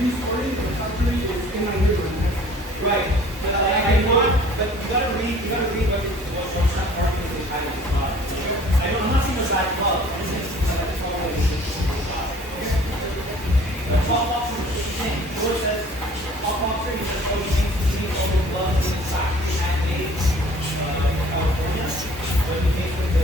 three-story, the top three is in my living room. Right. But you gotta read what's that parking is behind the spot. I'm not seeing a bad club. I'm just saying it's always the top box is the thing. What says top boxer, he says, oh, you need all the gloves in the factory handmade California. But in the case of the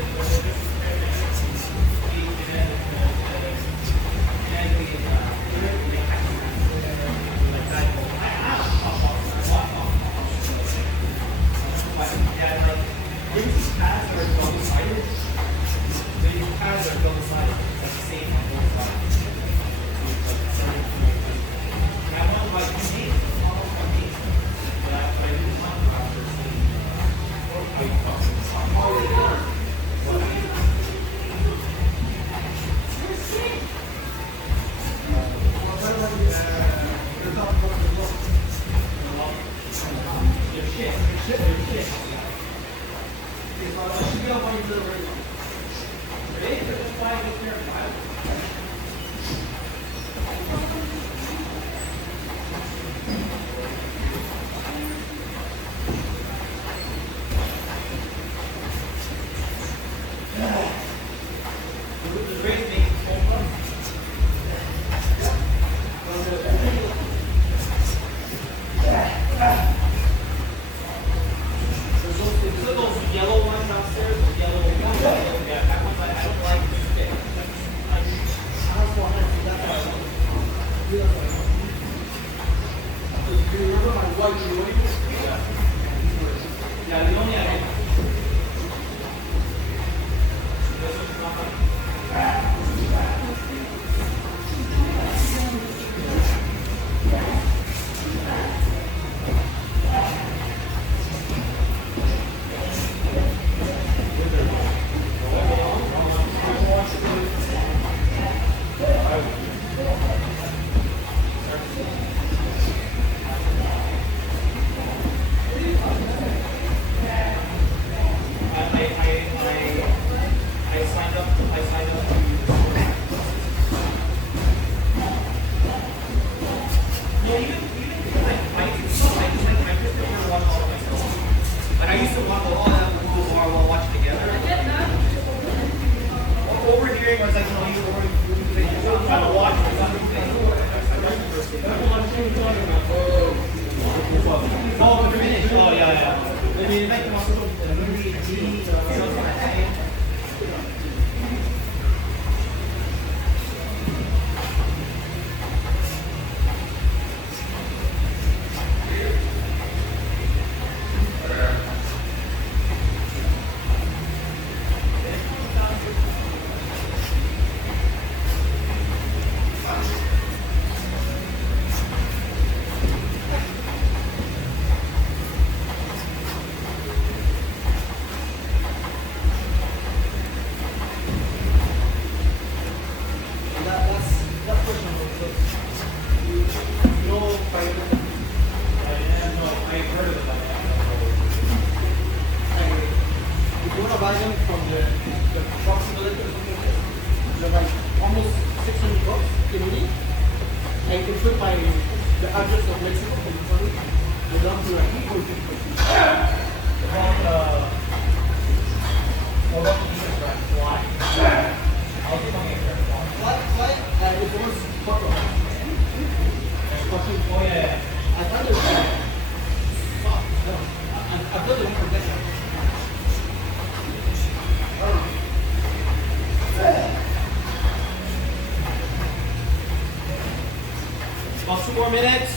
about 2 more minutes.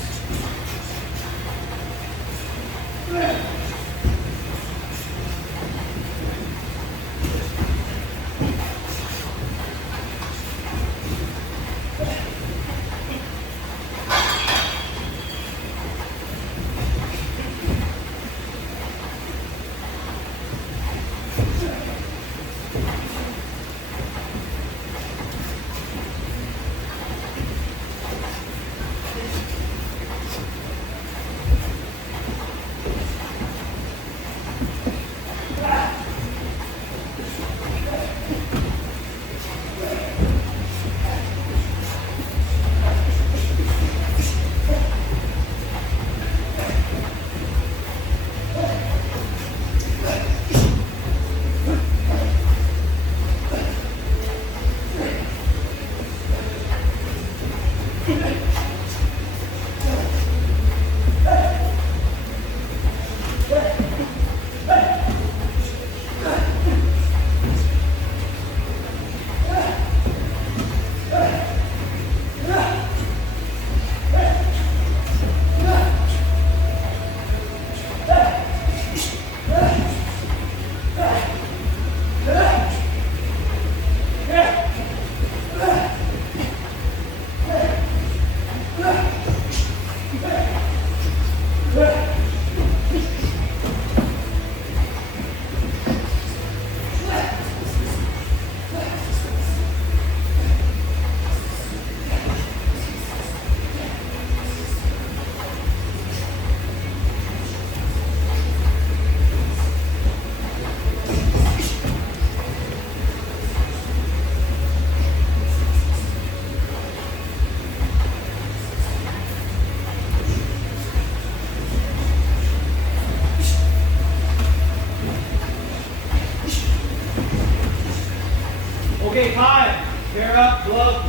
Okay, time. Pair up, glove.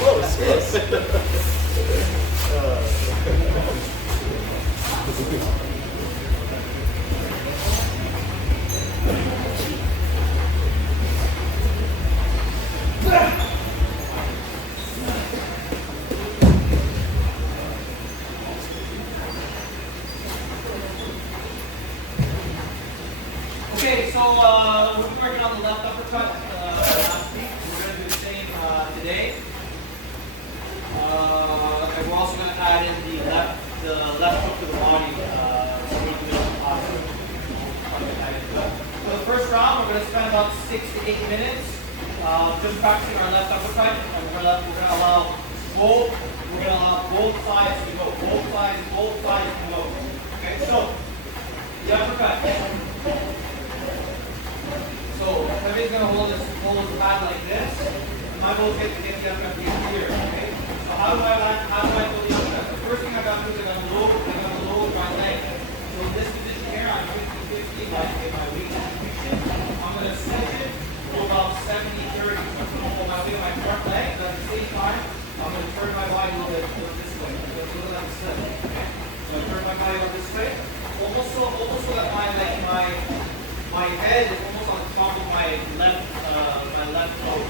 Close, close. Okay, so we've been working on the left uppercut last week. We're going to do the same today. And we're also going to add in the left hook to the body. So we're going to do it positive. So the first round, we're going to spend about 6 to 8 minutes just practicing our left uppercut. And we're going to allow both sides to go. Both sides to go. Okay, so the uppercut. So everybody's going to hold his pad like this. My goal is to get the uppercut here. Okay? So how do I pull the uppercut? The first thing I got to do is I'm going to lower my leg. So in this position here, I'm 50-50 my weight distribution. I'm going to switch it to about 70-30. So I'm going to hold my weight on my front leg, but at the same time, I'm going to turn my body a little bit this way. So it's a little like this. Okay? So I turn my body over this way. Almost so that my head is almost on top of my left toe.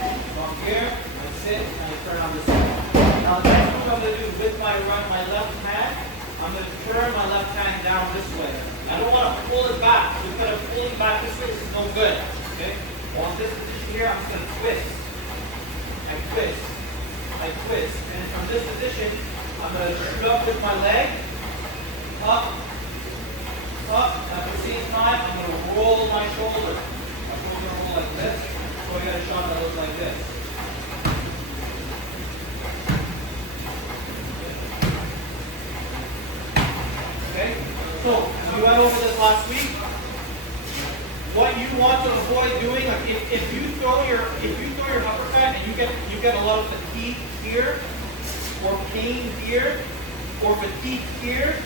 So I'm here, I sit, and I turn on this way. Now next what I'm going to do with my left hand, I'm going to turn my left hand down this way. I don't want to pull it back. So instead of pulling back this way, this is no good. Okay? On this position here, I'm just going to twist. I twist. I twist. And from this position, I'm going to shoot up with my leg. Up. At the same time, I'm going to roll my shoulder. I'm going to roll like this. So I got a shot that looks like this. Okay? So we went over this last week. What you want to avoid doing, like if you throw your uppercut and you get a lot of fatigue here, or pain here, or fatigue here,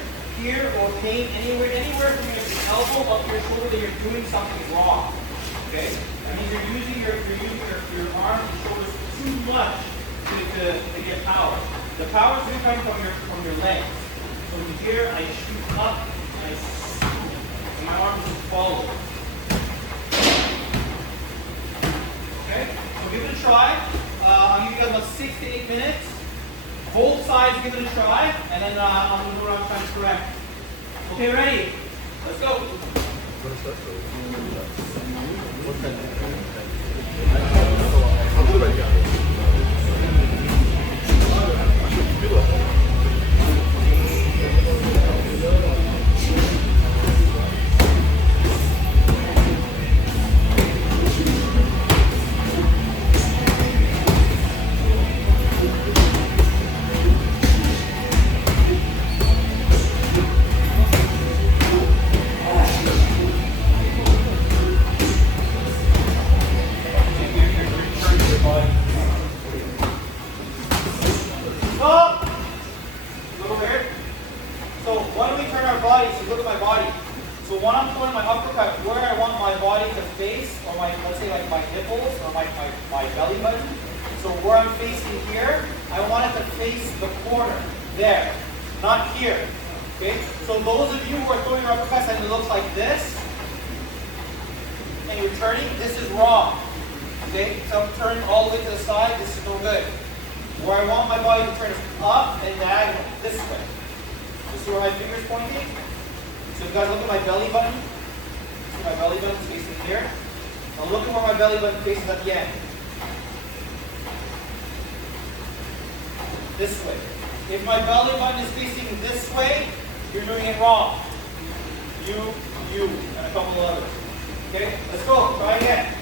or pain anywhere from your elbow up your shoulder, that you're doing something wrong. Okay? That means you're using your arms and shoulders too much to get power. The power is going to come from your legs. So here I shoot up and I scoop, and my arms just follow. Okay? So give it a try. I'm giving you guys about 6 to 8 minutes. both sides, give it a try, and then I'm going to do what I'm trying to correct. Okay, ready? Let's go. Stop! A little weird. So why don't we turn our bodies? So look at my body. So when I'm throwing my uppercut, where I want my body to face, or my, let's say like my nipples, or my belly button. So where I'm facing here, I want it to face the corner, there, not here. Okay? So those of you who are throwing your uppercuts and it looks like this, and you're turning, this is wrong. Okay? So I'm turning all the way to the side, this is no good. Where I want my body to turn is up and diagonal, this way. You see where my finger's pointing? So you guys look at my belly button. See my belly button is facing here. Now look at where my belly button faces at the end. This way. If my belly button is facing this way, you're doing it wrong. You, and a couple others. Okay, let's go. Try again.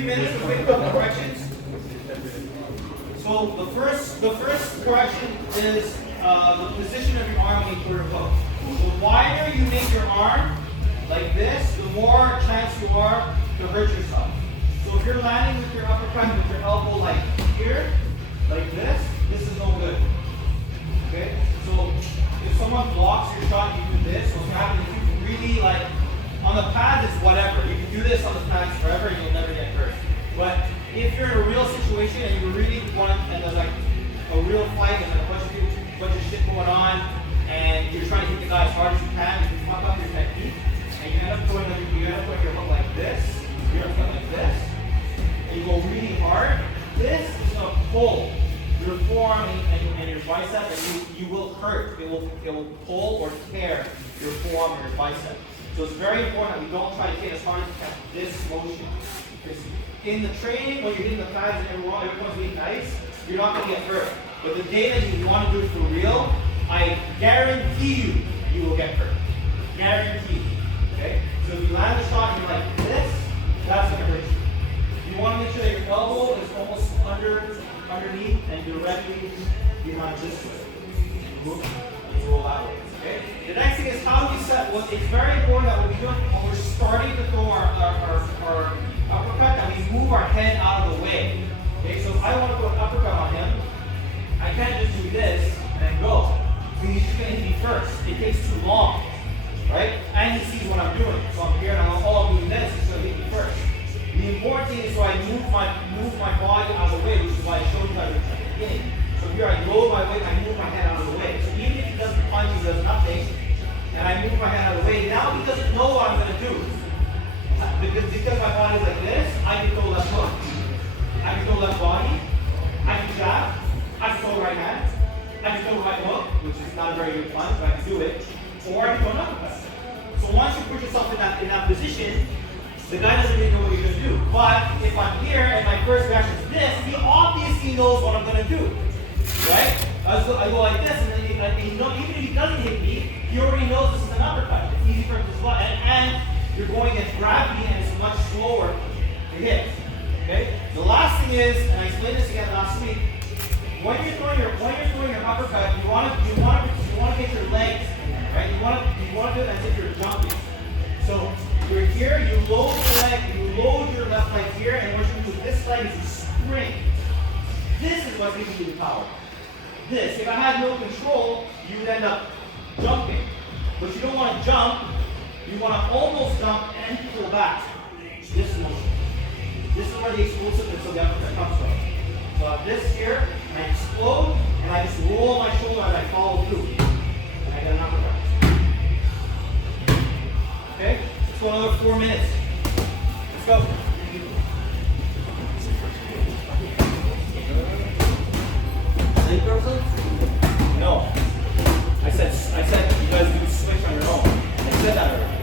3 minutes to quick corrections. So the first correction is the position of your arm when you throw your hook. The wider you make your arm, like this, the more chance you are to hurt yourself. So if you're landing with your uppercut with your elbow like here, like this is no good. Okay? So if someone blocks your shot, you do this. What's going to happen is you can really like, on the pads it's whatever. You can do this on the pads forever and you'll never get hurt. But if you're in a real situation and you really want, and there's like a real fight and a bunch of people, bunch of shit going on, and you're trying to hit the guy as hard as you can, you can fuck up your technique, and you end up throwing your hook like this, you're up like this, and you go really hard. This is gonna pull your forearm and your bicep, and you will hurt. It will pull or tear your forearm or your bicep. So it's very important that we don't try to hit as hard as we can this motion. Because in the training, when you're hitting the pads and everyone's being nice, you're not going to get hurt. But the day that you want to do it for real, I guarantee you will get hurt. Guarantee. Okay? So if you land a shot and you're like this, that's going to hurt you. You want to make sure that your elbow is almost underneath and directly behind this way. Roll that way. Okay? The next thing is how do we set. Well, it's very important that when we're starting to throw our uppercut, that we move our head out of the way. Okay, so if I want to throw an uppercut on him, I can't just do this and then go. He's just going to hit me first. It takes too long, right? And he sees what I'm doing. So I'm here and I'm doing this. He's going to hit me first. The important thing is so I move my body out of the way, which is why I showed you guys at the beginning. So here I lower my weight, I move my head out of the way. So even if he doesn't punch, he does nothing, and I move my head out of the way, now he doesn't know what I'm going to do. Because my body's like this, I can throw left hook. I can throw left body. I can jab. I can throw right hand. I can throw right hook, which is not a very good punch, but I can do it. Or I can throw an uppercut. So once you put yourself in that position, the guy doesn't really know what you're going to do. But if I'm here and my first reaction is this, he obviously knows what I'm going to do. Right? I go like this, and then even if he doesn't hit me, he already knows this is an uppercut. It's easy for him to slide. And you're going against gravity, and it's much slower to hit. Okay? The last thing is, and I explained this again last week, when you're throwing your uppercut, you want to get your legs in there, right? You want to do it as if you're jumping. So you're here, you load the leg, you load your left leg here, and what you do with this leg is you spring. This is what gives you the power. This. If I had no control, you would end up jumping. But you don't want to jump. You want to almost jump and pull back. This motion. This is where the explosiveness of the uppercut comes from. So I have this here, and I explode, and I just roll my shoulder as I follow through. And I get an uppercut. Okay? Let's go another 4 minutes. Let's go. No. I said you guys do switch on your own. I said that already.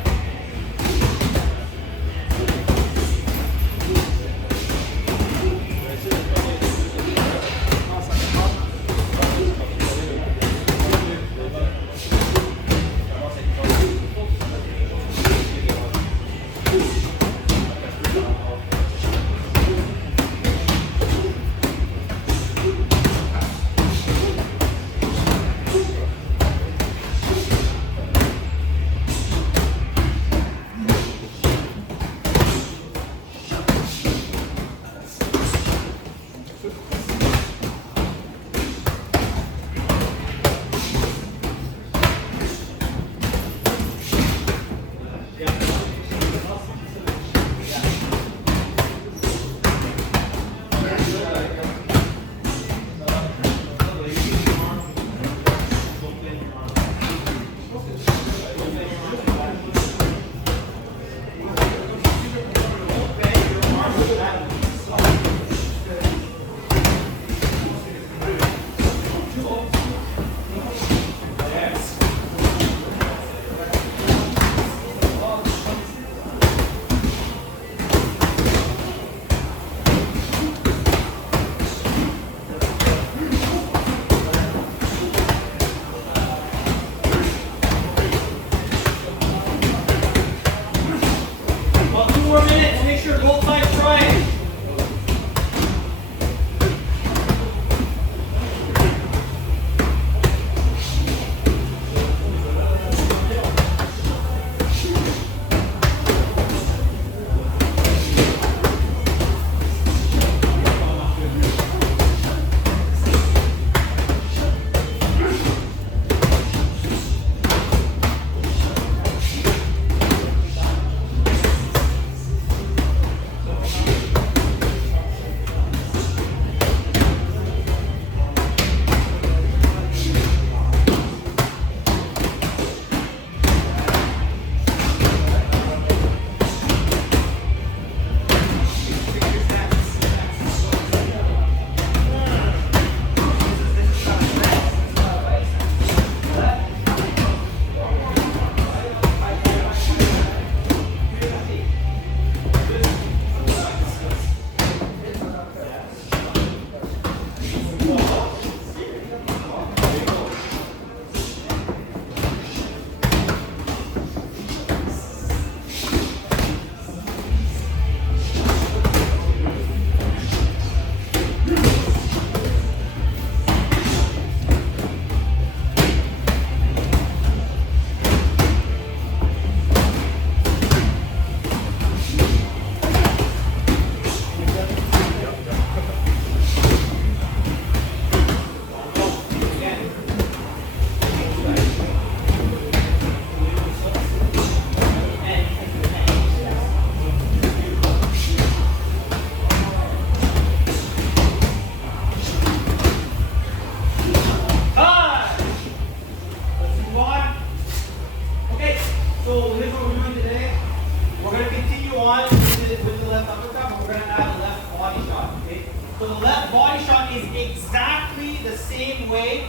is exactly the same way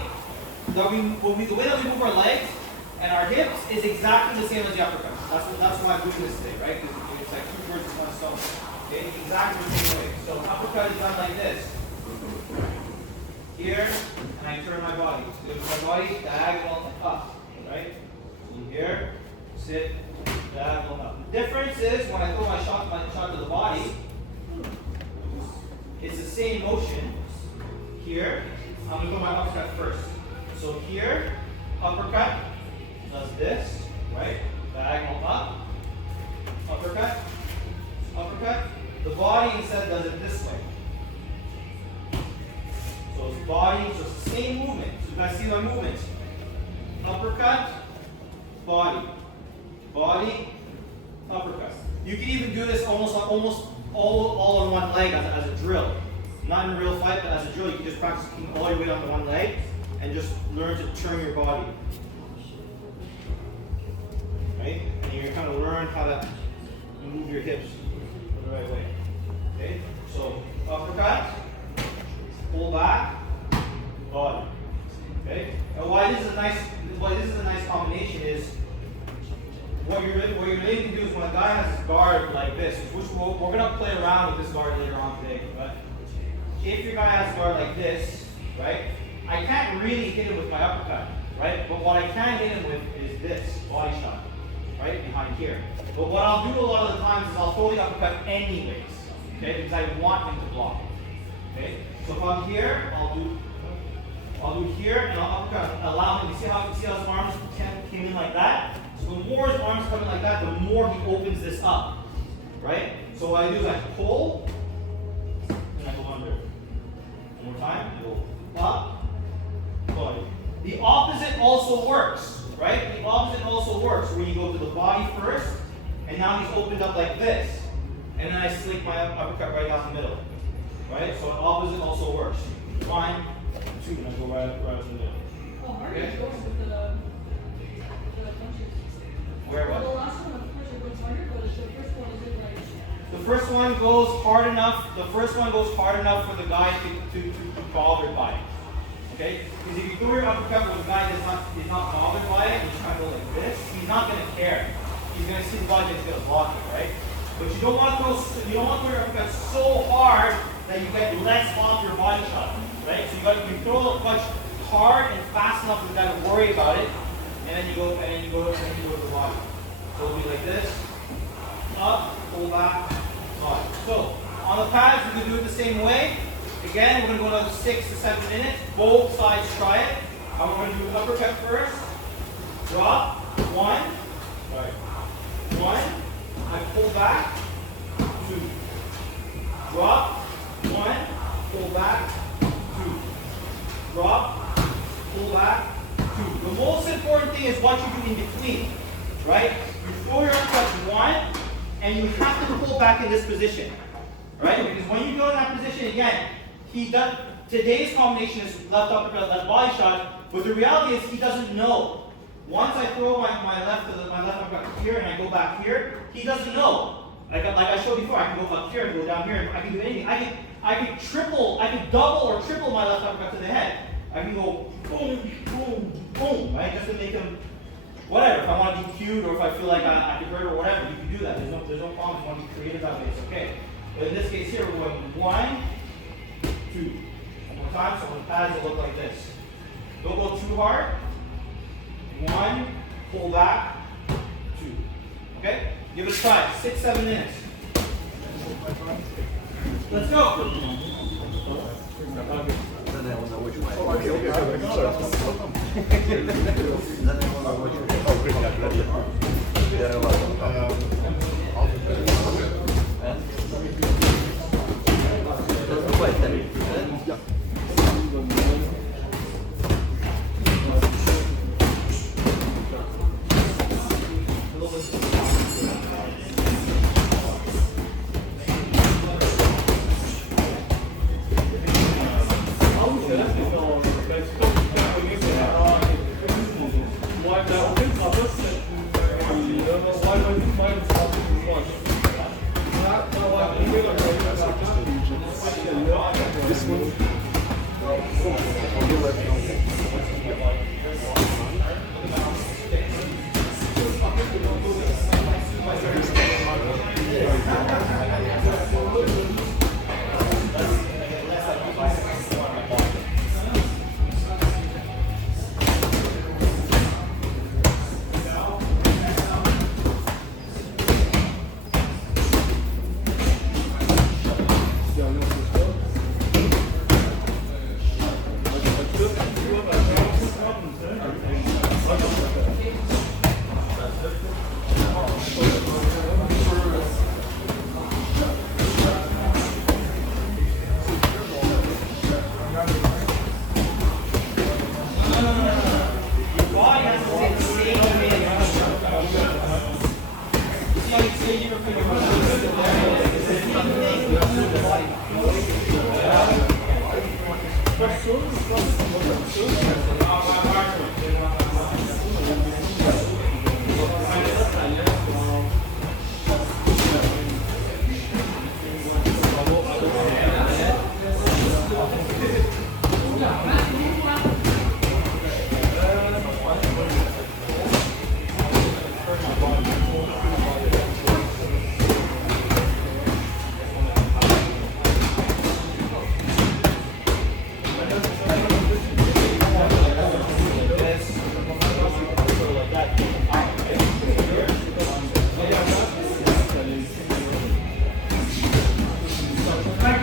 that the way that we move our legs and our hips is exactly the same as the uppercut. That's why I'm doing this today, right? Because it's like 2 birds with 1 stone. Okay, exactly the same way. So uppercut is done like this. Here, and I turn my body. So my body diagonal up, right? So here, sit, diagonal up. The difference is when I throw my shot to the body, it's the same motion. Here, I'm gonna throw my uppercut first. So here, uppercut does this, right? Diagonal up, uppercut, uppercut. The body instead does it this way. So it's body, so it's the same movement. So you guys see my movements. Uppercut, body, body, uppercut. You can even do this almost all on one leg as a drill. Not in a real fight, but as a drill, you can just practice keeping all your weight on the one leg and just learn to turn your body. Right? And you're kind of learn how to move your hips the right way. Okay? So uppercut, pull back, body. Okay? And why this is a nice combination is what you're really going to do is when a guy has his guard like this, which we're going to play around with this guard later on today, but if your guy has a guard like this, right, I can't really hit him with my uppercut, right? But what I can hit him with is this body shot, right, behind here. But what I'll do a lot of the times is I'll throw the uppercut anyways, okay, because I want him to block. Okay, so if I'm here, I'll do here and I'll uppercut, allow him. You see how his arms came in like that? So the more his arms come in like that, the more he opens this up, right? So what I do is I pull and I go under. One more time, I go up, body. The opposite also works, right? The opposite also works where you go to the body first, and now he's opened up like this, and then I slink my uppercut right down the middle, right? So the opposite also works. 1, 2, and I go right in the middle. Oh, how are you going with the punches? Where what? Well, the last one, of course, it goes harder, but the first one is like. The first one goes hard enough. The first one goes hard enough for the guy to bothered by it. Okay? Because if you throw your uppercut with a guy that's not bothered by it, and you try to go like this, he's not going to care. He's going to see the body and he's going to block it, right? But you don't want to throw your uppercut so hard that you get less off your body shot, right? So you throw the punch hard and fast enough for the guy to worry about it, and then you go to the body. So it'll be like this, up, pull back, body. So on the pads, we can do it the same way. Again, we're going to go another 6 to 7 minutes. Both sides try it. And we're going to do uppercut first. Drop. 1. Right. 1. I pull back. 2. Drop. 1. Pull back. 2. Drop. Pull back. 2. The most important thing is what you do in between. Right? You throw your uppercut 1, and you have to pull back in this position. Right? Because when you go in that position again, today's combination is left uppercut, left body shot, but the reality is he doesn't know. Once I throw my left uppercut here and I go back here, he doesn't know. Like I showed before, I can go up here and go down here, and I can do anything. I can double or triple my left uppercut to the head. I can go boom, boom, boom, right? Just to make him, whatever. If I want to be cute or if I feel like I can hurt or whatever, you can do that. There's no problem. If you want to be creative that way, it's okay. But in this case here, we're going 1, 2. One more time, so the pads will look like this. Don't go too hard. 1, pull back, 2. Okay? Give it a try. 6, 7 minutes. Let's go.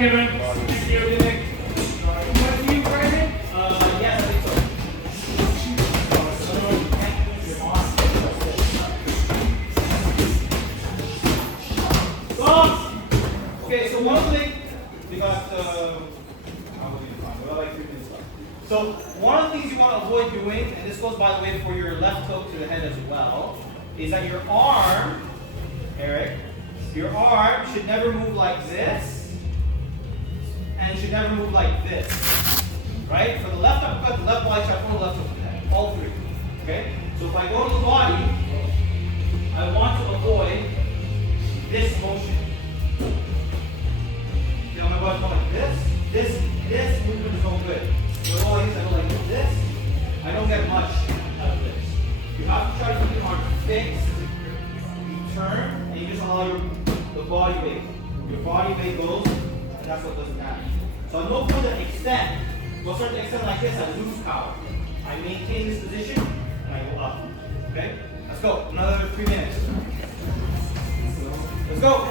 Kevin. Thank you. What do you, Brandon? Yes, I think so. Bokс! Okay, so one thing, we got, we got like 3 minutes left. So one of the things you want to avoid doing, and this goes by the way for your left toe to the head as well, is that your arm, Eric, your arm should never move like this, and should never move like this. Right? For the left uppercut, the left body shot, for the left hook to the head. All three. Okay? So if I go to the body, I want to avoid this motion. See how my body's going like this? This movement is no good. So always I go like this. I don't get much out of this. You have to try to keep your arm fixed. You turn and you just allow the body weight. Your body weight goes, and that's what doesn't happen. So I'm no further extend. To a certain extent like this, I lose power. I maintain this position and I go up. Okay? Let's go. Another 3 minutes. Let's go.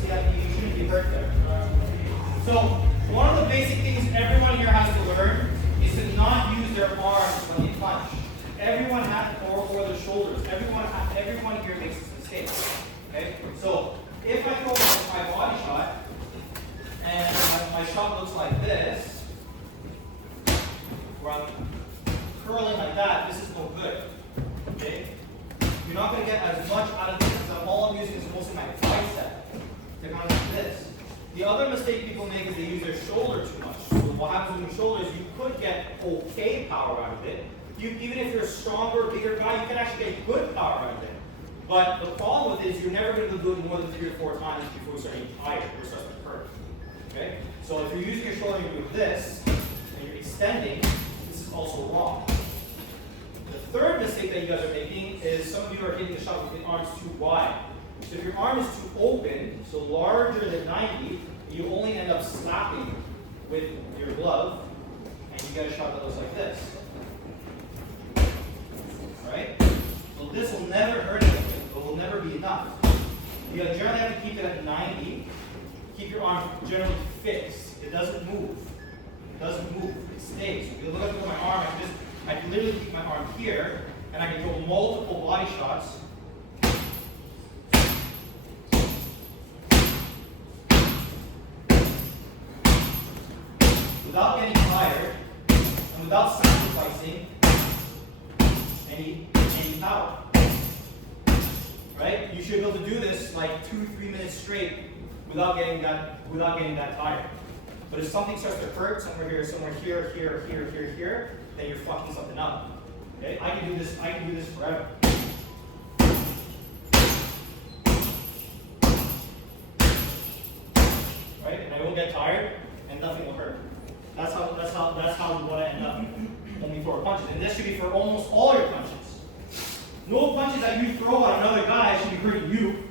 See, you shouldn't be hurt there. So one of the basic things everyone here has to learn is to not use their arms when they punch. Everyone has, or their shoulders. Everyone here makes this mistake. Okay? So if I throw my body shot and my shot looks like this, where I'm curling like that, this is no good. Okay? You're not going to get as much out of this because all I'm using is mostly my bicep to kind of do this. The other mistake people make is they use their shoulder too much. So what happens with your shoulder is you could get okay power out of it. Even if you're a stronger, bigger guy, you can actually get good power out of it. But the problem with it is you're never going to do it more than 3 or 4 times before you start getting tired or start to hurt. Okay? So if you're using your shoulder and you're doing this, and you're extending, this is also wrong. The third mistake that you guys are making is some of you are hitting the shot with the arms too wide. So if your arm is too open, so larger than 90, you only end up slapping with your glove, and you get a shot that looks like this. Alright? So this will never hurt anything. It will never be enough. You generally have to keep it at 90. Keep your arm generally fixed. It doesn't move. It doesn't move. It stays. If you look at my arm, I can literally keep my arm here, and I can throw multiple body shots. Without getting tired, and without sacrificing any power. Right? You should be able to do this like 2-3 minutes straight without getting that tired. But if something starts to hurt somewhere here, here, then you're fucking something up. Okay? I can do this forever. Right? And I won't get tired and nothing will hurt. That's how you want to end up when you throw punches. And this should be for almost all your punches. No punches that you throw at another guy should be hurting you.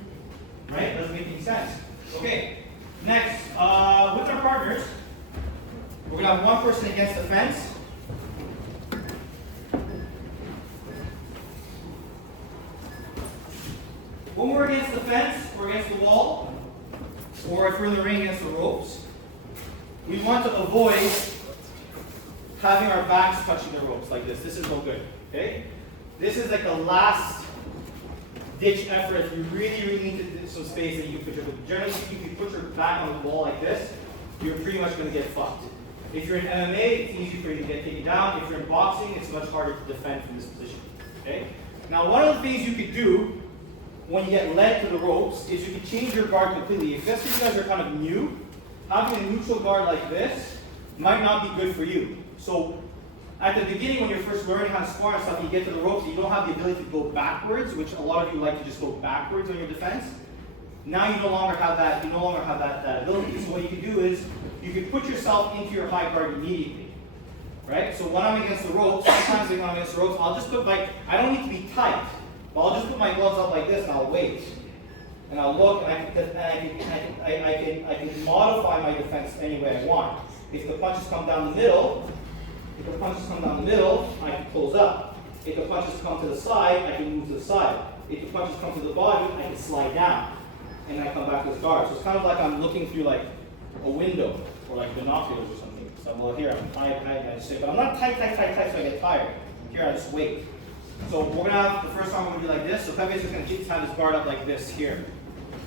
Right? Doesn't make any sense. Okay. Next, with our partners, we're going to have one person against the fence. When we're against the fence, or against the wall, or if we're in the ring against the ropes, we want to avoid having our backs touching the ropes like this. This is no good. Okay? This is like the last ditch effort if you really need some space that you can put your, generally if you put your back on the wall like this, you're pretty much going to get fucked. If you're in MMA, it's easy for you to get taken down. If you're in boxing, it's much harder to defend from this position. Okay? Now, one of the things you could do when you get led to the ropes is you can change your guard completely. If just you guys are kind of new, having a neutral guard like this might not be good for you. So at the beginning, when you're first learning how to spar and stuff, and you get to the ropes, you don't have the ability to go backwards, which a lot of you like to just go backwards on your defense. Now you no longer have that. You no longer have that ability. So what you can do is you can put yourself into your high guard immediately, right? So when I'm against the ropes, sometimes when I'm against the ropes, I'll just put I don't need to be tight, but I'll just put my gloves up like this and I'll wait, and I'll look, and I can modify my defense any way I want. If the punches come down the middle, I can close up. If the punches come to the side, I can move to the side. If the punches come to the body, I can slide down, and I come back to this guard. So it's kind of like I'm looking through like a window or like binoculars or something. So well, here I'm tight, I just say, but I'm not tight, so I get tired. Here I just wait. So we're gonna have the first time we're gonna do like this. So Pepe's just gonna have his guard up like this here,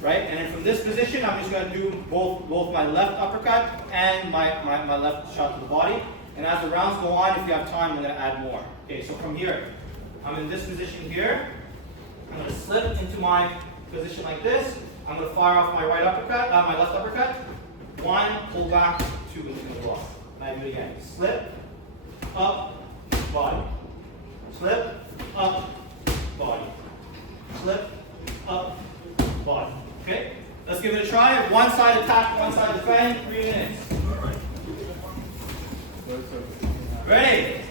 right? And then from this position, I'm just gonna do both my left uppercut and my left shot to the body. And as the rounds go on, if you have time, I'm gonna add more. Okay, so from here, I'm in this position here. I'm gonna slip into my position like this. I'm gonna fire off my right uppercut, my left uppercut. 1, pull back, 2 into the block. And I do it again. Slip, up, body. Slip, up, body. Slip, up, body. Okay? Let's give it a try. One side attack, one side defend, 3 minutes. Ready?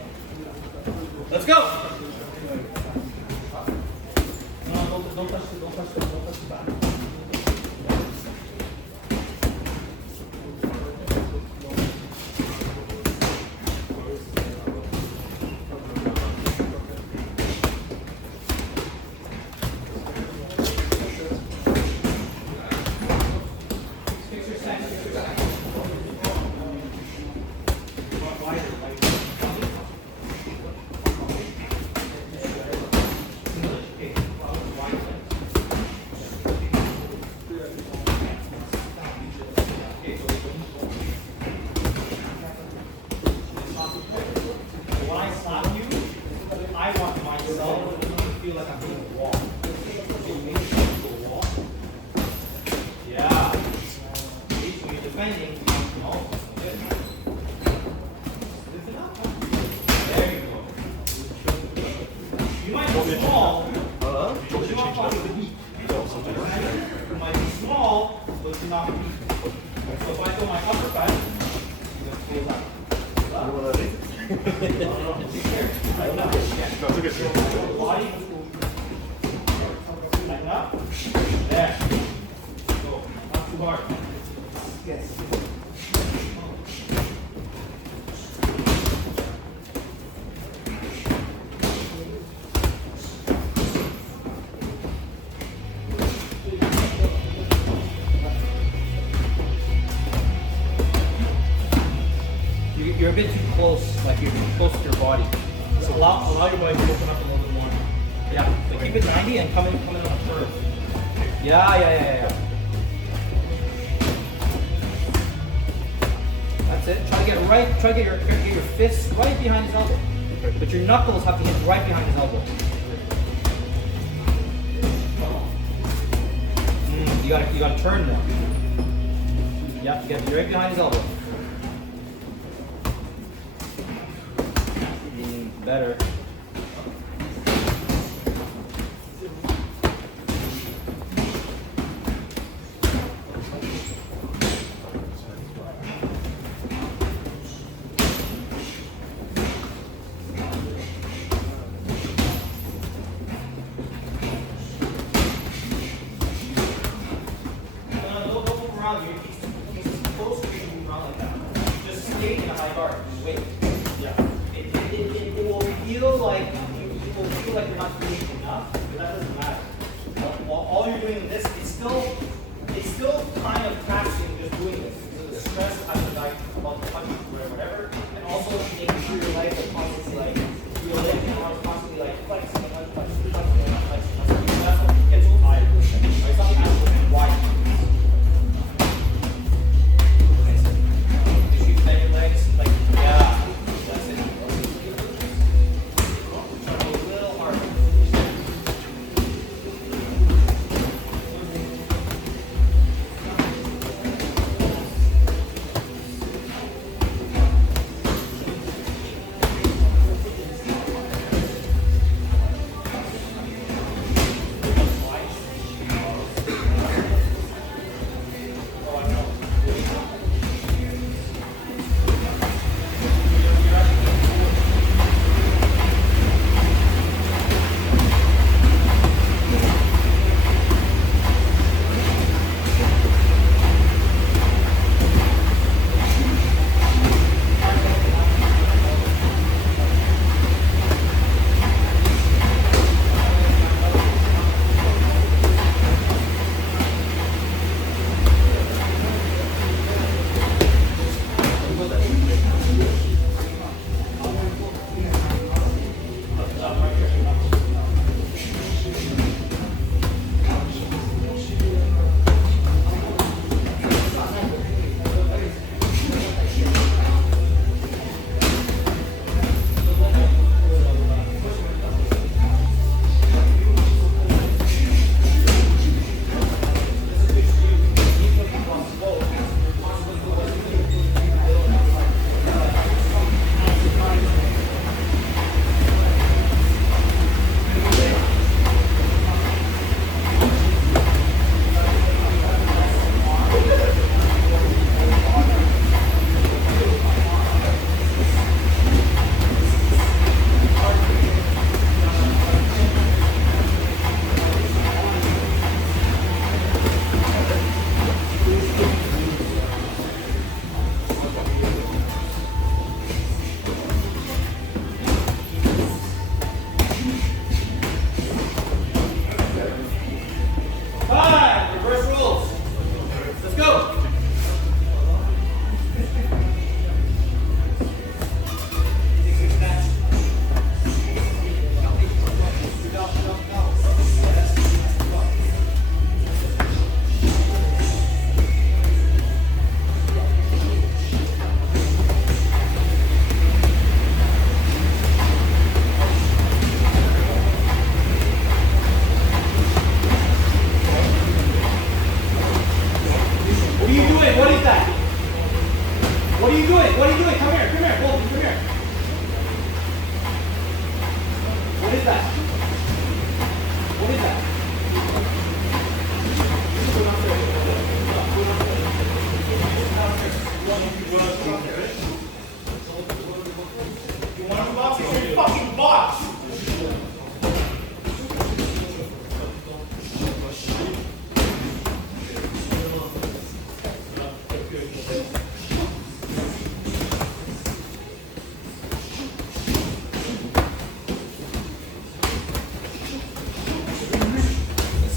Let's go. No, don't touch the back. depending. No, good. Listen up. There you go. You might be small. But you're not fucking the beat. You might be small, but you're not weak. So if I throw my uppercut, you're gonna pull that. Body. Tighten up. There. Go. Not too hard. Yes. You're a bit too close, like you're too close to your body. So allow your body to open up a little bit more. Yeah, but keep it 90 and come in on a curve. Yeah. That's it. Try to get your fists right behind his elbow. But your knuckles have to hit right behind his elbow. You gotta turn more. Yeah, you gotta be right behind his elbow. Better. Don't move around. He's supposed to be moving around like that. Just stay in a high guard. Just wait. Yeah. It will feel like you're not doing enough, but that doesn't matter. While all you're doing this, it's still kind of taxing just doing this. So the stress about the punch or whatever, and also making sure your legs are constantly like your legs are constantly like flexing and flexing. That's what gets you tired. It's not actually wide. You should bend your legs like yeah. That's it. A little harder.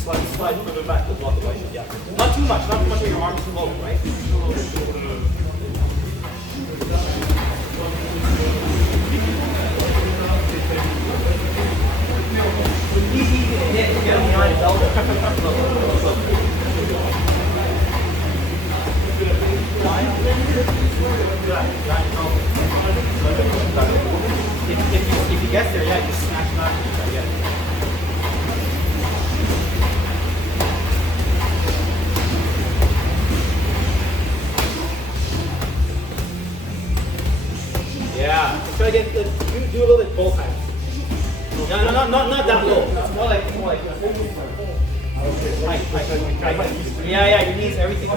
slide further back to block the bicep. Yeah. Not too much where your arms float, right? Easy to hit. Get him behind his elbow. If he gets there, yeah, just smash him out. Yeah. Yeah. Try to get do a little bit both times. No, not that low. It's more like yeah, your knees, everything.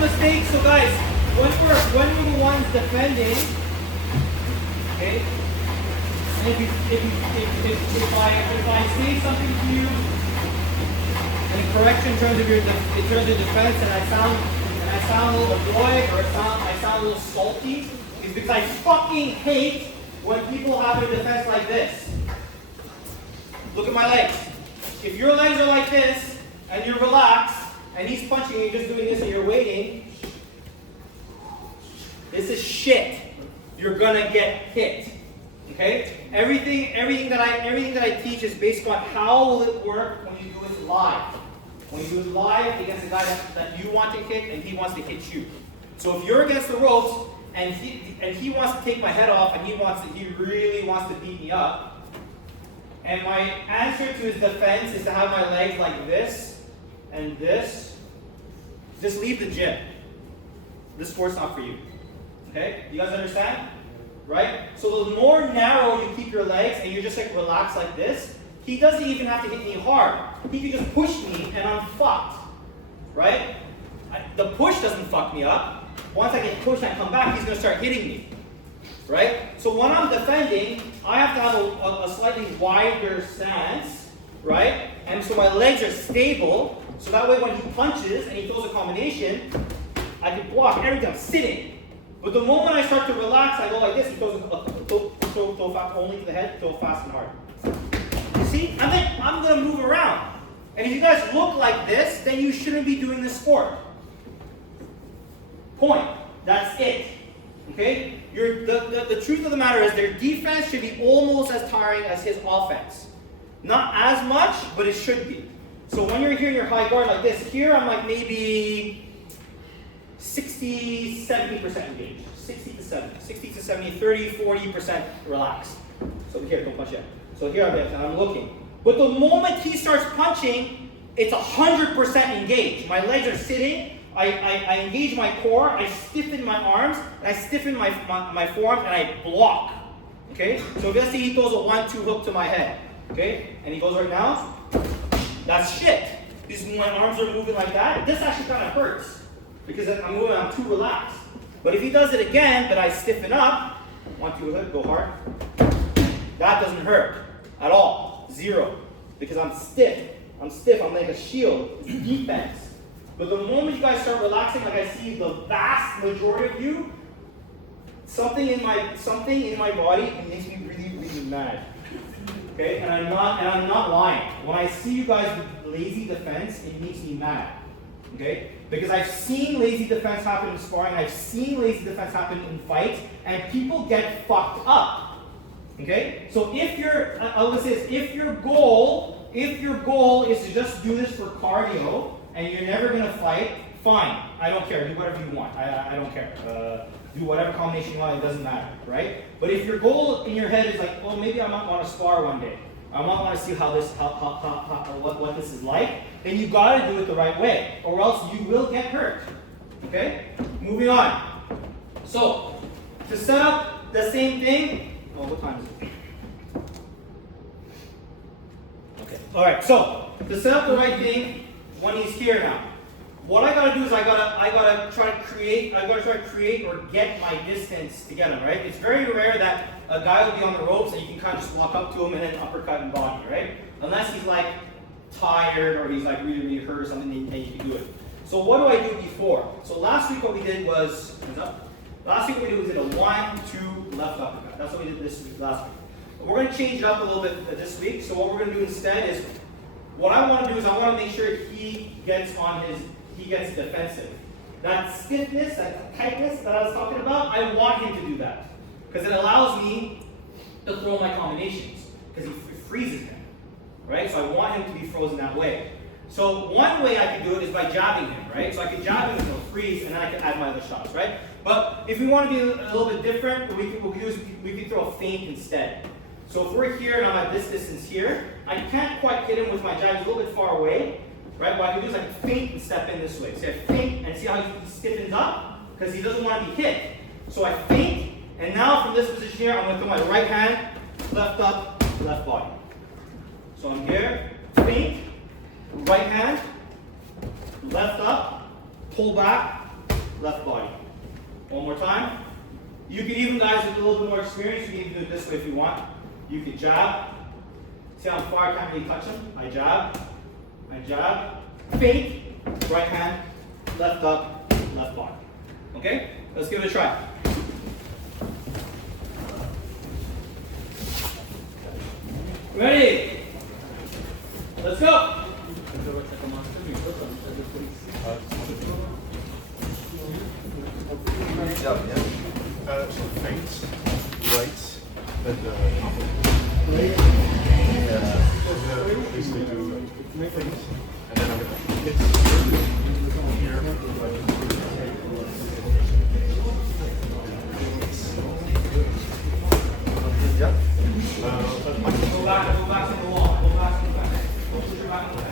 Mistakes. So guys, when we're the ones defending, okay, and if I say something to you in correction in terms of defense, and I sound a little annoyed or I sound a little salty, is because I fucking hate when people have a defense like this. Look at my legs. If your legs are like this and you're relaxed, and he's punching, you're just doing this and you're waiting. This is shit. You're gonna get hit. Okay? Everything that I teach is based on how will it work when you do it live. When you do it live against a guy that you want to hit and he wants to hit you. So if you're against the ropes and he wants to take my head off and he really wants to beat me up, and my answer to his defense is to have my legs like this. And this, just leave the gym. This sport's not for you. Okay? You guys understand? Right? So the more narrow you keep your legs and you're just like relaxed like this, he doesn't even have to hit me hard. He can just push me and I'm fucked. Right? The push doesn't fuck me up. Once I get pushed and I come back, he's going to start hitting me. Right? So when I'm defending, I have to have a slightly wider stance. Right? And so my legs are stable. So that way when he punches and he throws a combination, I can block everything. I'm sitting. But the moment I start to relax, I go like this. He throws throw fast only to the head, throw fast and hard. You see? I'm going to move around. And if you guys look like this, then you shouldn't be doing this sport. Point. That's it. Okay? The truth of the matter is their defense should be almost as tiring as his offense. Not as much, but it should be. So when you're here in your high guard like this, here I'm like maybe 60, 70% engaged. 60 to 70, 30, 40% relaxed. So here, don't punch yet. So here I'm looking. But the moment he starts punching, it's 100% engaged. My legs are sitting, I engage my core, I stiffen my arms, and I stiffen my forearms, and I block. Okay? So let's say he throws a 1-2 hook to my head. Okay? And he goes right now. That's shit. Because my arms are moving like that. This actually kind of hurts. Because I'm too relaxed. But if he does it again, but I stiffen up, 1-2 hook, go hard. That doesn't hurt at all. Zero. Because I'm stiff. I'm stiff. I'm like a shield. It's defense. But the moment you guys start relaxing, like I see the vast majority of you, something in my body, it makes me really, really mad. Okay, and I'm not lying. When I see you guys with lazy defense, it makes me mad. Okay, because I've seen lazy defense happen in sparring, I've seen lazy defense happen in fights, and people get fucked up. Okay, so if your goal is to just do this for cardio and you're never gonna fight, fine. I don't care. Do whatever you want. I don't care. Do whatever combination you want. It doesn't matter, right? But if your goal in your head is like, well, maybe I might want to spar one day. I might want to see what this is like. Then you gotta do it the right way, or else you will get hurt. Okay? Moving on. So to set up the same thing. Oh, what time is it? Okay. All right. So to set up the right thing when he's here now. What I gotta do is I gotta try to create or get my distance to get him, right? It's very rare that a guy will be on the ropes and you can kind of just walk up to him and then uppercut and body, right? Unless he's like tired or he's like really, really hurt or something and you can do it. So what do I do before? So last week what we did was, last week what we did was a 1-2 left uppercut. That's what we did this week, last week. But we're gonna change it up a little bit this week. So what we're gonna do instead is, what I wanna do is I wanna make sure he gets defensive. That stiffness, that tightness that I was talking about, I want him to do that. Because it allows me to throw my combinations. Because it freezes him. Right? So I want him to be frozen that way. So one way I can do it is by jabbing him, right? So I can jab him, he'll freeze, and then I can add my other shots, right? But if we want to be a little bit different, what we can do is we can throw a feint instead. So if we're here and I'm at this distance here, I can't quite hit him with my jab, he's a little bit far away. Right? What I can do is I can feint and step in this way. So I feint and see how he stiffens up? Because he doesn't want to be hit. So I feint, and now from this position here, I'm going to throw my right hand, left up, left body. So I'm here, feint, right hand, left up, pull back, left body. One more time. You can even, guys with a little bit more experience, you can even do it this way if you want. You can jab. See how far I can't really touch him? I jab. Feint, right hand, left up, left body. Okay? Let's give it a try. Ready? Let's go. So feints, rights, and basically do things, and then I'm going to hit here. Yeah. Go back to the wall. Go back. Go put your back on the head.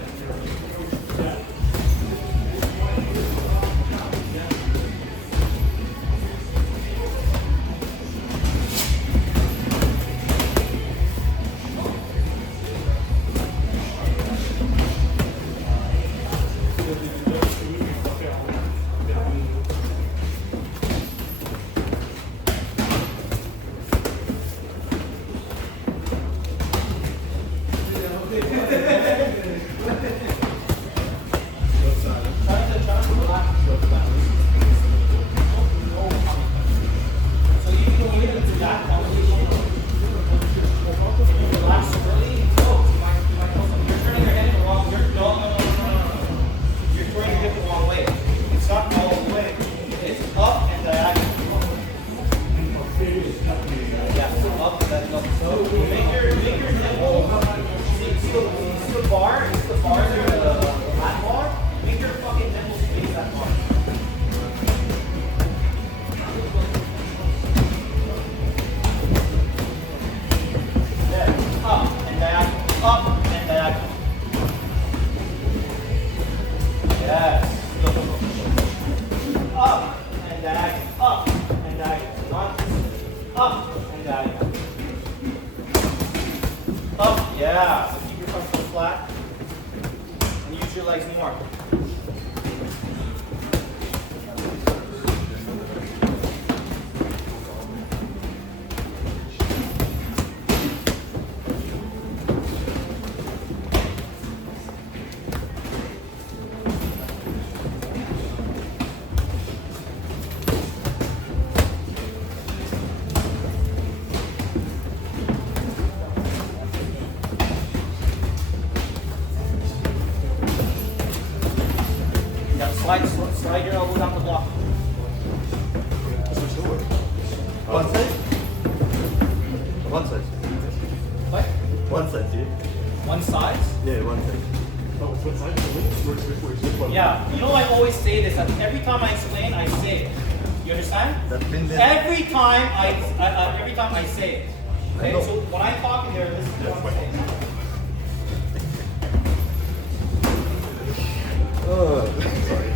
Yeah, so keep your front foot flat and use your legs more. slide your elbow down the block. One side? One side. What? One side, dude. One side? Yeah, one side. Yeah, you know I always say this, that every time I explain, I say it. You understand? That's been there. Every time I say it. Okay, know. so when I talk in there, this is what I'm saying. Sorry.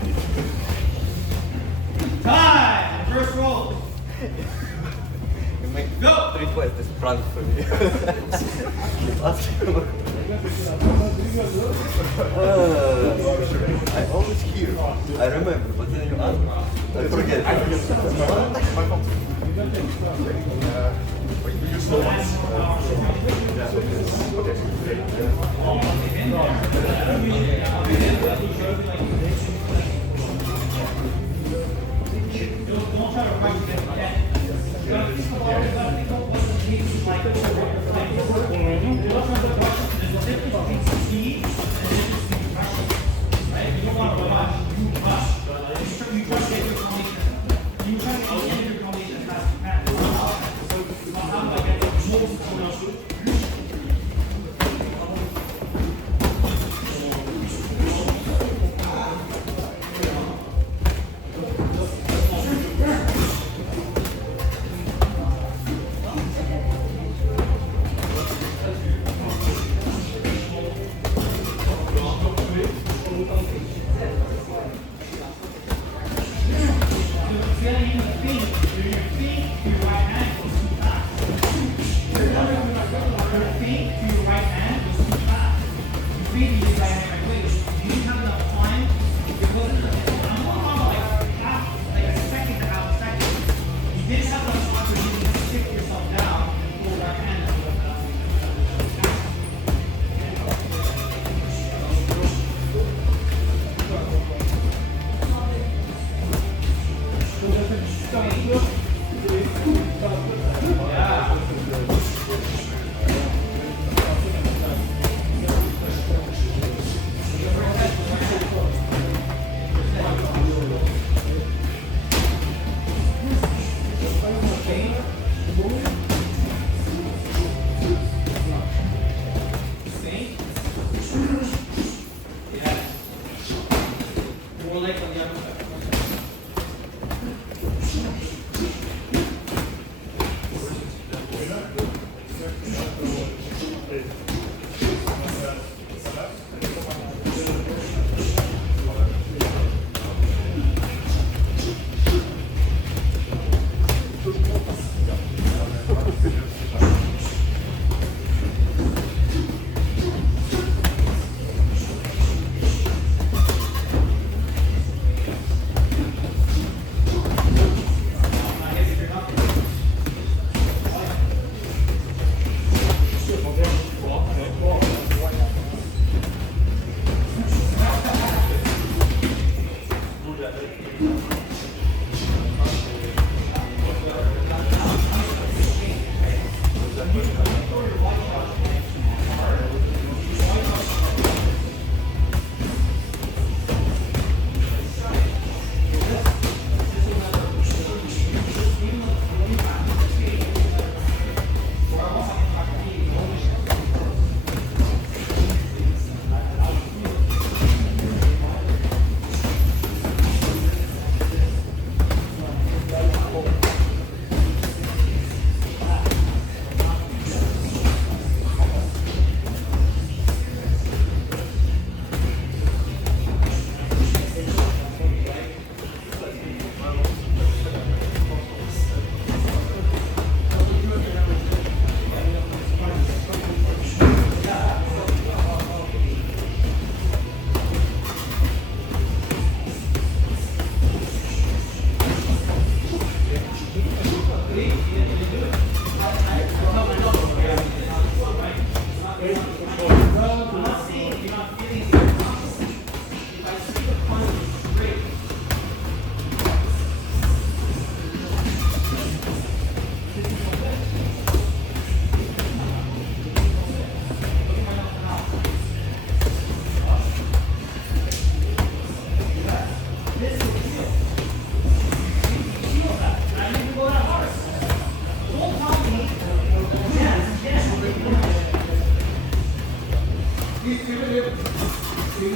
Time! First roll. You make Go! 3 points this front for me. Ask him. I always hear. I remember, but then you ask. I forget. You slow ones. Don't try to rush them. Doesn't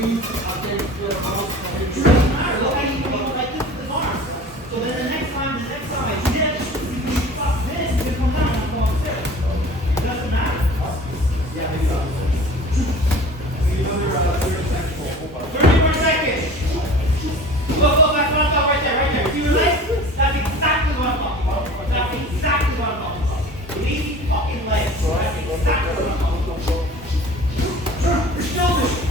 matter. Look how you go like this with his arms. So then the next time I dip, you can stop this, you can come down and go upstairs. It doesn't matter. Yeah, maybe so. 30 more seconds. Look, that's what I'm talking right there. See your legs? That's exactly what I'm talking about. That's exactly what I'm talking about. Lazy fucking legs. That's exactly what I'm talking about. Your shoulders.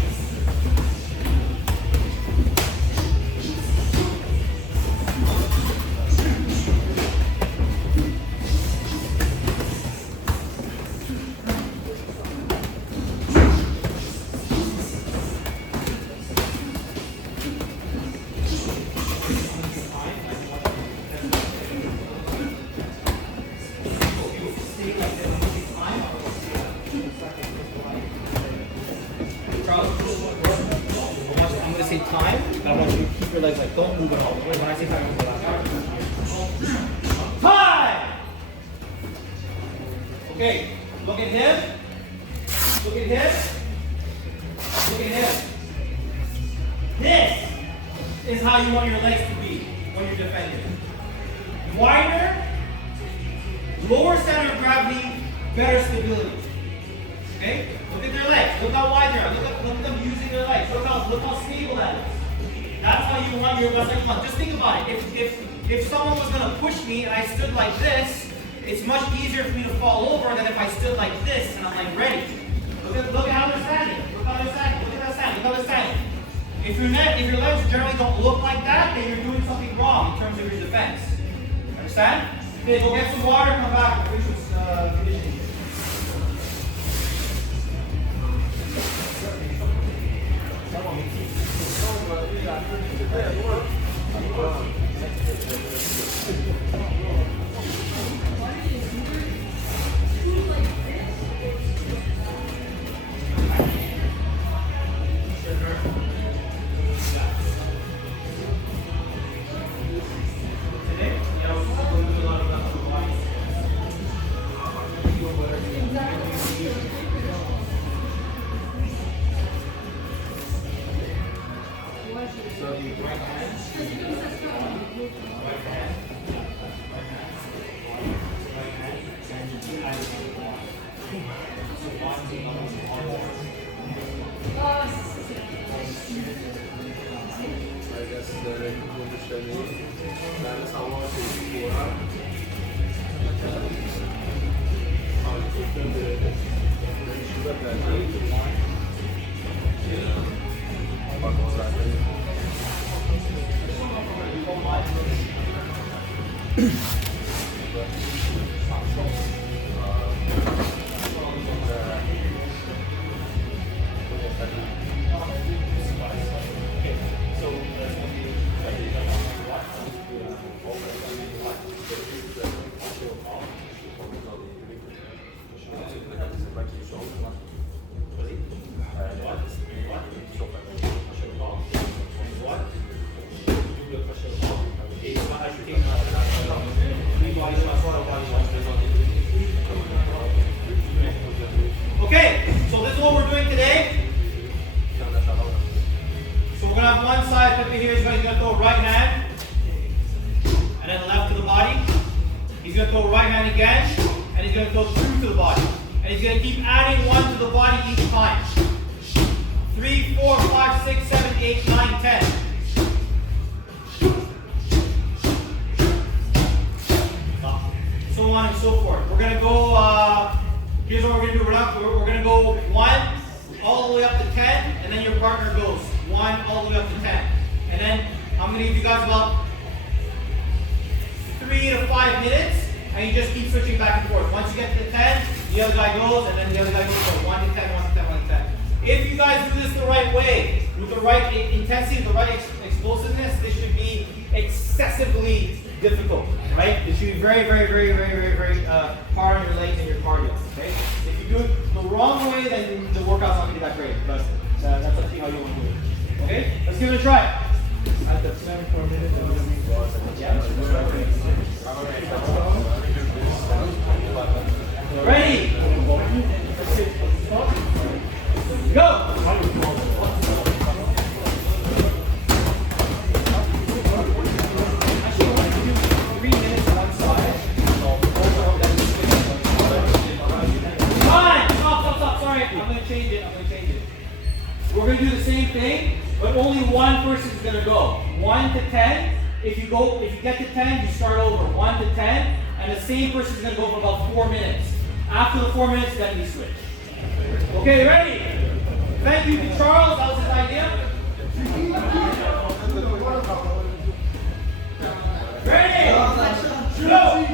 I'm going to say time, but I want you to keep your legs like, don't move at all. When I say time, I'm going to time! Okay, look at him. Look at him. Look at him. This is how you want your legs to be when you're defending. Wider, lower center of gravity, better stability. Okay? Look at their legs. Look how wide they are. Look at them using their legs. Look how stable that is. That's how you want your best. Just think about it. If someone was going to push me and I stood like this, it's much easier for me to fall over than if I stood like this and I'm like ready. Look at how they're standing. Look how they're standing. Look at how they're standing. Look how they're standing. If your legs generally don't look like that, then you're doing something wrong in terms of your defense. Understand? Okay, go get some water and come back. Finish this conditioning. Okay, so this is what we're doing today. So we're going to have one side flip it here. He's going to throw right hand and then left to the body. He's going to throw right hand again and he's going to throw through to the body. And he's going to keep adding one to the body each time. 3, 4, 5, 6, 7, 8, 9, 10. So on and so forth. We're going to go, here's what we're going to do. We're going to go 1 all the way up to 10, and then your partner goes 1 all the way up to 10. And then I'm going to give you guys about 3 to 5 minutes, and you just keep switching back and forth. Once you get to 10, the other guy goes, and then the other guy goes from 1 to 10, 1 to 10, 1 to 10. If you guys do this the right way, with the right intensity, the right explosiveness, this should be excessively difficult, right? It should be very hard on your legs and your cardio, okay? If you do it the wrong way, then the workout's not going to be that great, but that's up to you how you want to do it. Okay? Let's give it a try. At the 7 4 minutes, ready? Go! thing, but only one person is gonna go. 1 to 10. If you get to 10, you start over. 1 to 10, and the same person is gonna go for about 4 minutes. After the 4 minutes, then we switch. Okay, ready? Thank you to Charles. That was his idea. Ready? Go!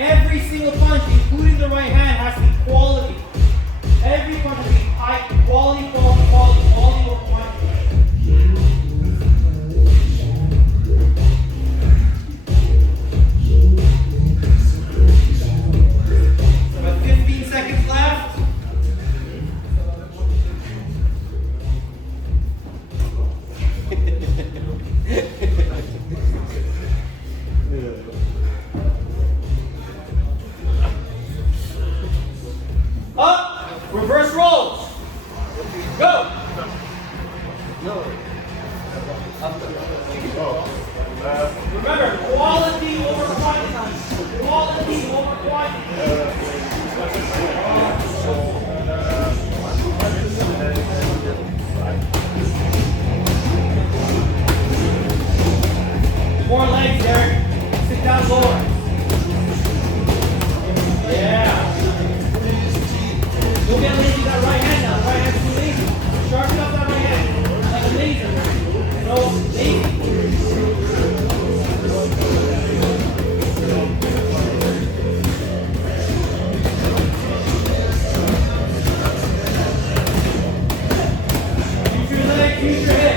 Every single punch, including the right hand, has to be quality. Every punch has to be high quality, quality over quantity. About 15 seconds left. Up, reverse rolls. Go. Remember, quality over quantity. Quality over quantity. More legs, Derek. Sit down lower. Yeah. Don't get lazy with that right hand now. The right hand's too lazy. Sharpen up that right hand. Like a laser. No, lazy. Use your leg, use your hip.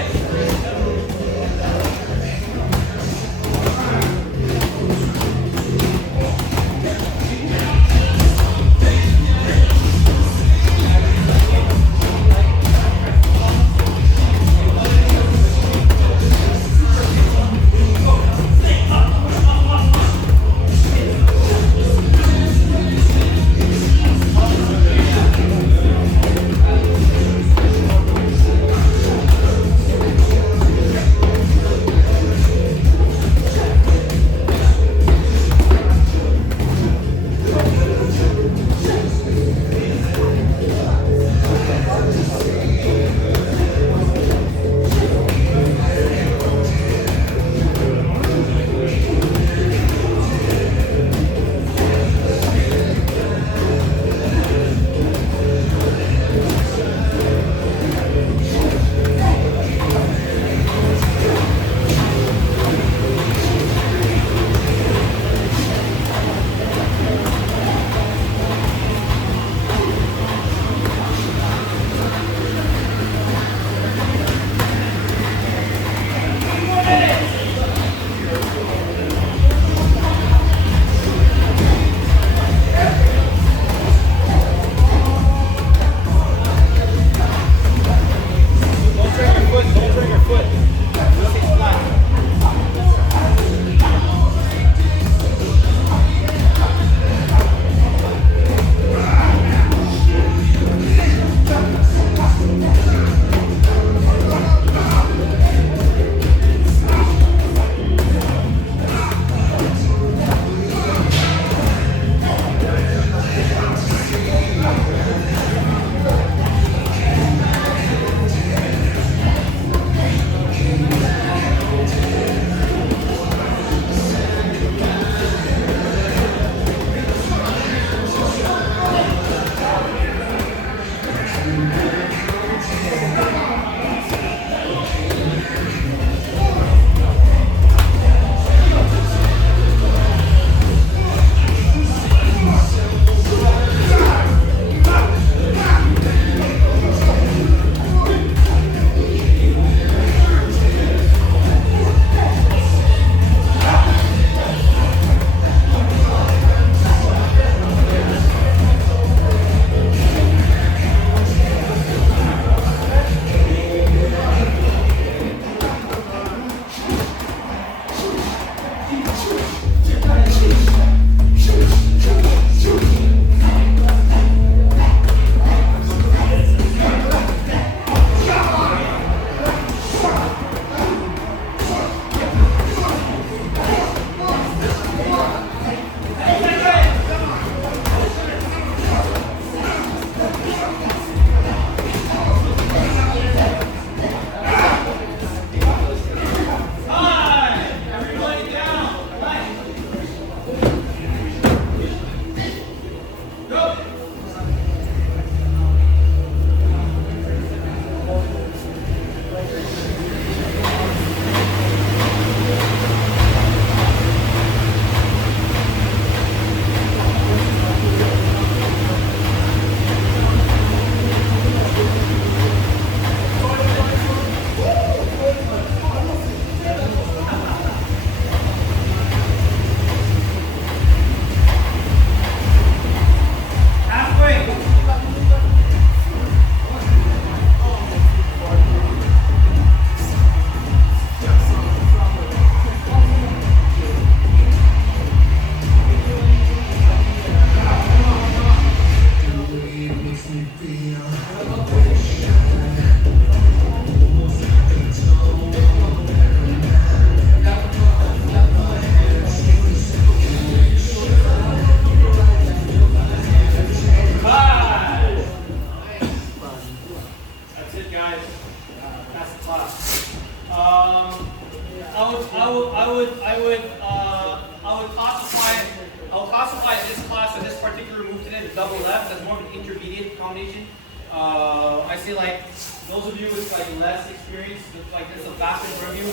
more of an intermediate combination. I say like those of you with like less experience, like there's a vast majority of you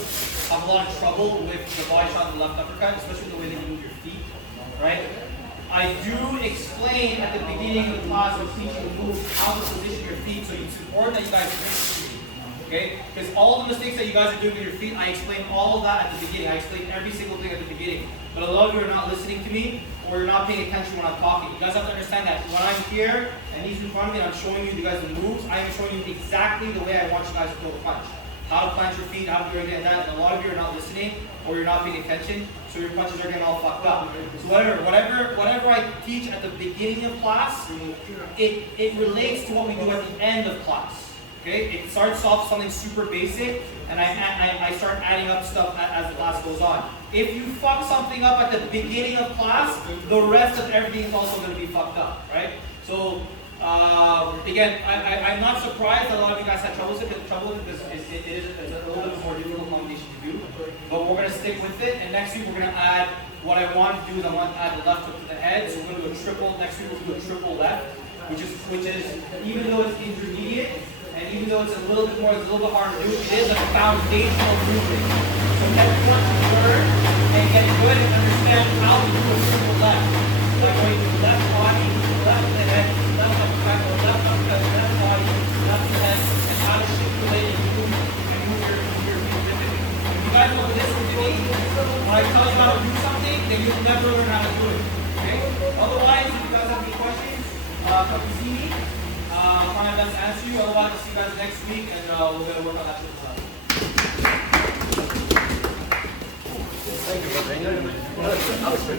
have a lot of trouble with the body shot and the left uppercut, especially the way that you move your feet, right? I do explain at the beginning of the class when teaching the moves how to position your feet, so it's important that you guys listen to me, okay? Because all the mistakes that you guys are doing with your feet, I explain all of that at the beginning. I explain every single thing at the beginning. But a lot of you are not listening to me, or you're not paying attention when I'm talking. You guys have to understand that when I'm here and he's in front of me and I'm showing you guys the moves, I am showing you exactly the way I want you guys to throw a punch. How to plant your feet, how to do everything like that. And a lot of you are not listening or you're not paying attention, so your punches are getting all fucked up. So whatever I teach at the beginning of class, it relates to what we do at the end of class. Okay? It starts off something super basic, and I start adding up stuff as the class goes on. If you fuck something up at the beginning of class, the rest of everything is also going to be fucked up, right? So again, I'm not surprised that a lot of you guys had trouble with it because it's a little bit more difficult combination to do. But we're going to stick with it, and next week we're going to add, what I want to do is I want to add the left hook to the head, so we're going to do a triple, next week we'll do a triple left, which is even though it's intermediate, and even though it's a little bit harder to do, it is a foundational movement. So everyone should learn and get good and understand how to do a triple left. Like going to the left body, left of the head, left uppercut, left uppercut, left body, left of the head, and how to shift the leg and move your feet rhythmically. If you guys don't listen to me, when I tell you how to do something, then you'll never learn how to do it. Okay? Otherwise, if you guys have any questions, come to see me. I'll try my best to answer you. Otherwise, I'll see you guys next week, and we're going to work on that shit stuff. Thank you, brother. That was good.